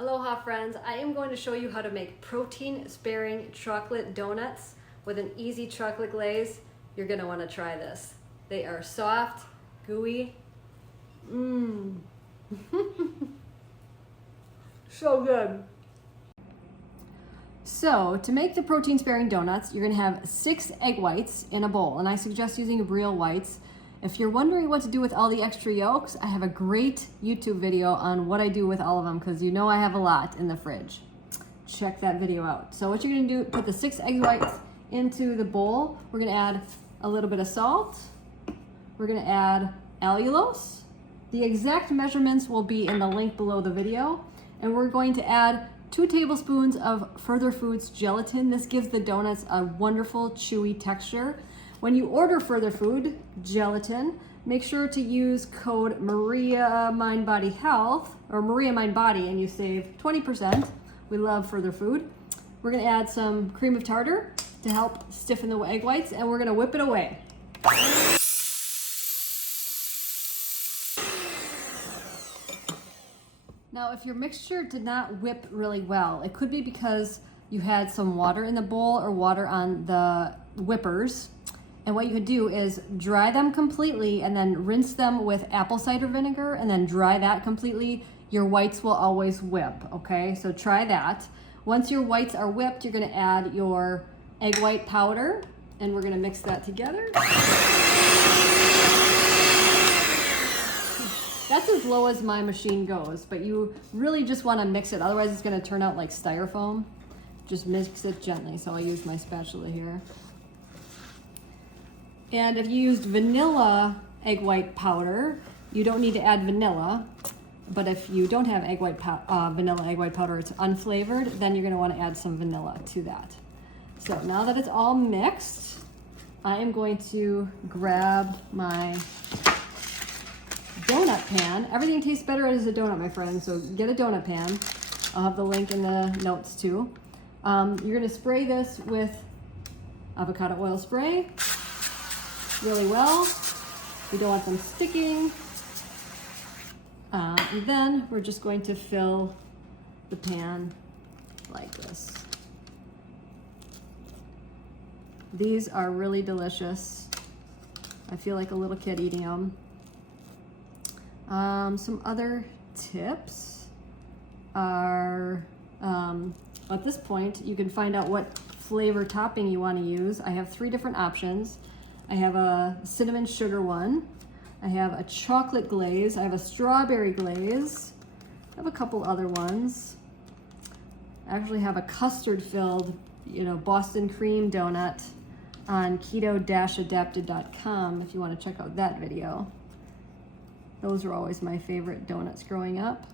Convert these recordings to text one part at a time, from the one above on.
Aloha friends, I am going to show you how to make protein-sparing chocolate donuts with an easy chocolate glaze. You're going to want to try this. They are soft, gooey, so good. So to make the protein-sparing donuts, you're going to have 6 egg whites in a bowl, and I suggest using real whites. If you're wondering what to do with all the extra yolks, I have a great YouTube video on what I do with all of them because you know I have a lot in the fridge. Check that video out. So what you're going to do, put the 6 egg whites into the bowl. We're going to add a little bit of salt. We're going to add allulose. The exact measurements will be in the link below the video. And we're going to add 2 tablespoons of Further Foods gelatin. This gives the donuts a wonderful chewy texture. When you order Further Food gelatin, make sure to use code Maria Mind Body Health or Maria Mind Body and you save 20%. We love Further Food. We're going to add some cream of tartar to help stiffen the egg whites, and we're going to whip it away. Now, if your mixture did not whip really well, it could be because you had some water in the bowl or water on the whippers. And what you could do is dry them completely and then rinse them with apple cider vinegar and then dry that completely. Your whites will always whip, okay? So try that. Once your whites are whipped, you're gonna add your egg white powder and we're gonna mix that together. That's as low as my machine goes, but you really just wanna mix it, otherwise it's gonna turn out like styrofoam. Just mix it gently, so I'll use my spatula here. And if you used vanilla egg white powder, you don't need to add vanilla. But if you don't have vanilla egg white powder, it's unflavored, then you're gonna wanna add some vanilla to that. So now that it's all mixed, I am going to grab my donut pan. Everything tastes better as a donut, my friends, so get a donut pan. I'll have the link in the notes too. You're gonna spray this with avocado oil spray really well. We don't want them sticking. And then we're just going to fill the pan like this. These are really delicious. I feel like a little kid eating them. Some other tips are, at this point, you can find out what flavor topping you want to use. I have 3 different options. I have a cinnamon sugar one. I have a chocolate glaze. I have a strawberry glaze. I have a couple other ones. I actually have a custard filled, Boston cream donut on keto-adapted.com if you want to check out that video. Those were always my favorite donuts growing up.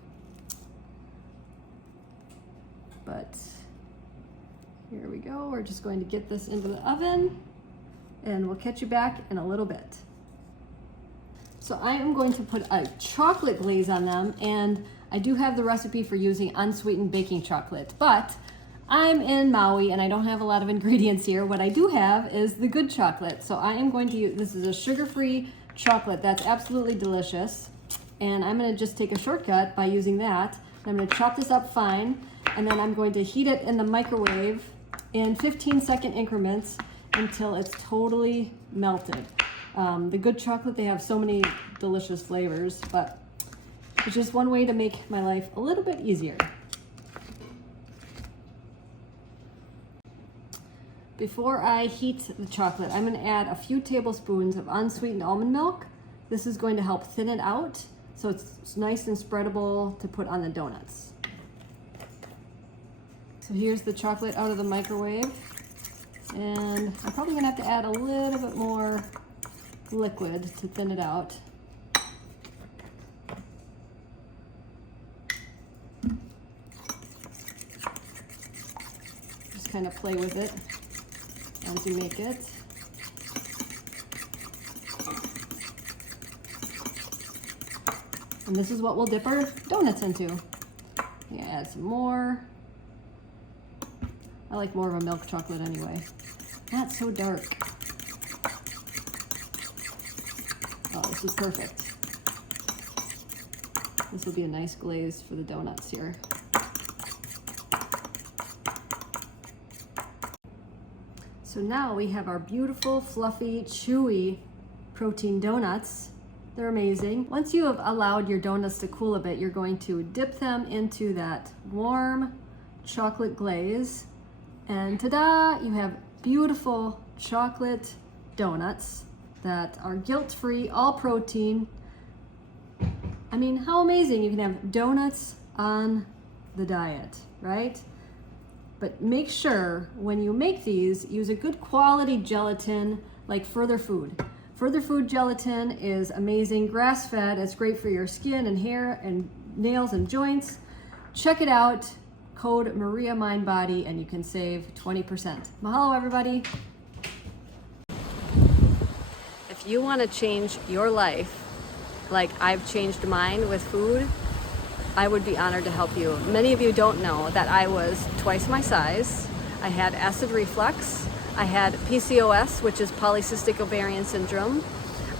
But here we go. We're just going to get this into the oven and we'll catch you back in a little bit. So I am going to put a chocolate glaze on them, and I do have the recipe for using unsweetened baking chocolate, but I'm in Maui and I don't have a lot of ingredients here. What I do have is the good chocolate. So I am going to use, this is a sugar-free chocolate that's absolutely delicious. And I'm gonna just take a shortcut by using that. I'm gonna chop this up fine, and then I'm going to heat it in the microwave in 15-second increments until it's totally melted. The good chocolate, they have so many delicious flavors, but it's just one way to make my life a little bit easier. Before I heat the chocolate, I'm gonna add a few tablespoons of unsweetened almond milk. This is going to help thin it out so it's nice and spreadable to put on the donuts. So here's the chocolate out of the microwave. And I'm probably gonna have to add a little bit more liquid to thin it out. Just kind of play with it as you make it. And this is what we'll dip our donuts into. I'm gonna add some more. I like more of a milk chocolate anyway. Not so dark. Oh, this is perfect. This will be a nice glaze for the donuts here. So now we have our beautiful, fluffy, chewy protein donuts. They're amazing. Once you have allowed your donuts to cool a bit, you're going to dip them into that warm chocolate glaze. And ta-da! You have beautiful chocolate donuts that are guilt-free, all protein. I mean, how amazing. You can have donuts on the diet, right? But make sure when you make these, use a good quality gelatin like Further Food. Further Food gelatin is amazing, grass-fed. It's great for your skin and hair and nails and joints. Check it out. Code Maria MindBody and you can save 20%. Mahalo, everybody. If you want to change your life like I've changed mine with food, I would be honored to help you. Many of you don't know that I was twice my size. I had acid reflux. I had PCOS, which is polycystic ovarian syndrome.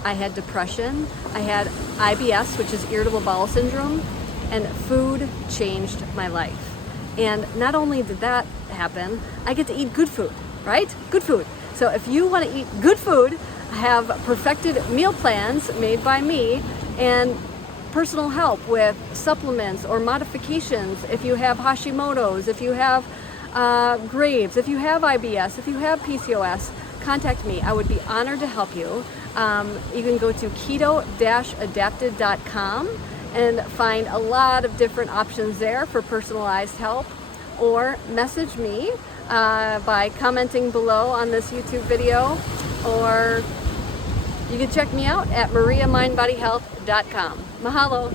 I had depression. I had IBS, which is irritable bowel syndrome. And food changed my life. And not only did that happen, I get to eat good food, right? Good food. So if you want to eat good food, I have perfected meal plans made by me and personal help with supplements or modifications if you have Hashimoto's, if you have Graves, if you have IBS, if you have PCOS, contact me. I would be honored to help you. You can go to keto-adapted.com and find a lot of different options there for personalized help, or message me by commenting below on this YouTube video, or you can check me out at mariamindbodyhealth.com. Mahalo.